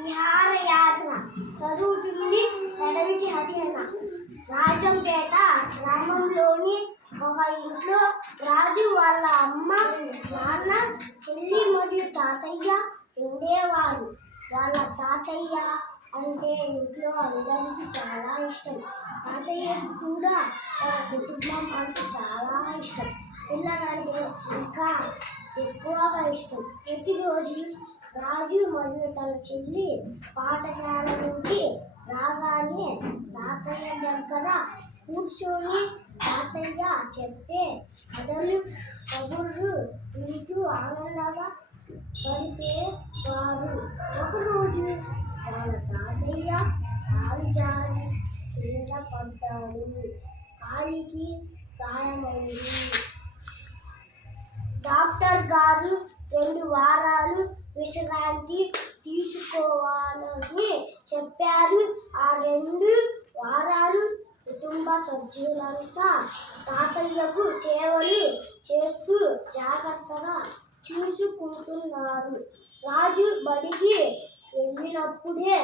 విహారయాత్ర చదువుతుంది ఎడమిటి హసీన. రాజంపేట గ్రామంలోని ఒక ఇంట్లో రాజు వాళ్ళ అమ్మ, నాన్న, చెల్లి మరియు తాతయ్య ఉండేవారు. వాళ్ళ తాతయ్య అంటే ఇంట్లో అందరికీ చాలా ఇష్టం. తాతయ్యకు కూడా వాళ్ళ కుటుంబం అంటే చాలా ఇష్టం. పిల్లలంటే ఇంకా ఎక్కువగా ఇష్టం. ప్రతిరోజు రాజు మరియు తన చెల్లి పాఠశాల నుంచి రాగానే తాతయ్య దగ్గర కూర్చొని తాతయ్య చెప్పే కథలు, కబుర్లు వింటూ ఆనందంగా గడిపేవారు. ఒకరోజు వాళ్ళ తాతయ్య కాలు జారి కింద పడ్డాడు. కాలికి గాయమైంది. డాక్టర్ గారు 2 వారాలు విశ్రాంతి తీసుకోవాలని చెప్పారు. ఆ 2 వారాలు కుటుంబ సభ్యులంతా తాతయ్యకు సేవలు చేస్తూ జాగ్రత్తగా చూసుకుంటున్నారు. రాజు బడికి వెళ్ళినప్పుడే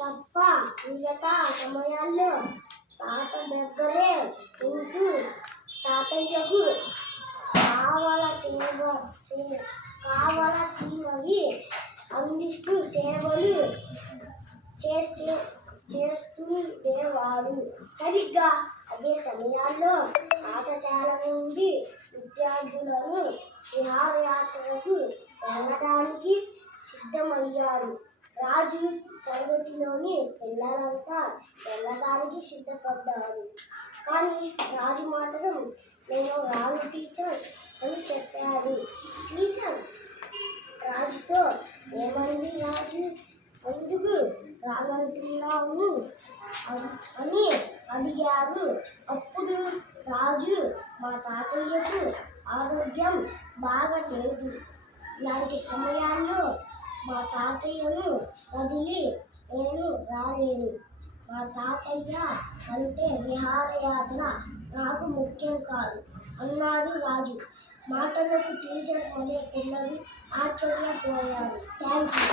తప్ప మిగతా సమయాల్లో తాత దగ్గరే ఉంటూ తాతయ్యకు కావలసినవి అందిస్తూ సేవలు చేస్తుండేవారు. సరిగ్గా అదే సమయాల్లో పాఠశాల నుండి విద్యార్థులను విహారయాత్రకు వెళ్ళడానికి సిద్ధమయ్యారు. రాజు తరగతిలోని పిల్లలంతా వెళ్ళడానికి సిద్ధపడ్డారు. కానీ రాజు మాత్రం నేను రాను టీచర్ అని చెప్పాడు. టీచర్ రాజుతో ఏమైంది రాజు, ఎందుకు రానంటున్నావు అని అడిగారు. అప్పుడు రాజు మా తాతయ్యకు ఆరోగ్యం బాగలేదు. ఇలాంటి సమయాల్లో మా తాతయ్యను వదిలి నేను రాలేను. మా తాతయ్య అంటే విహారయాత్ర నాకు ముఖ్యం కాదు అన్నాడు రాజు. మాటలకు టీచర్ అనే పిల్లలు ఆశ్చర్యపోయారు. Thank you.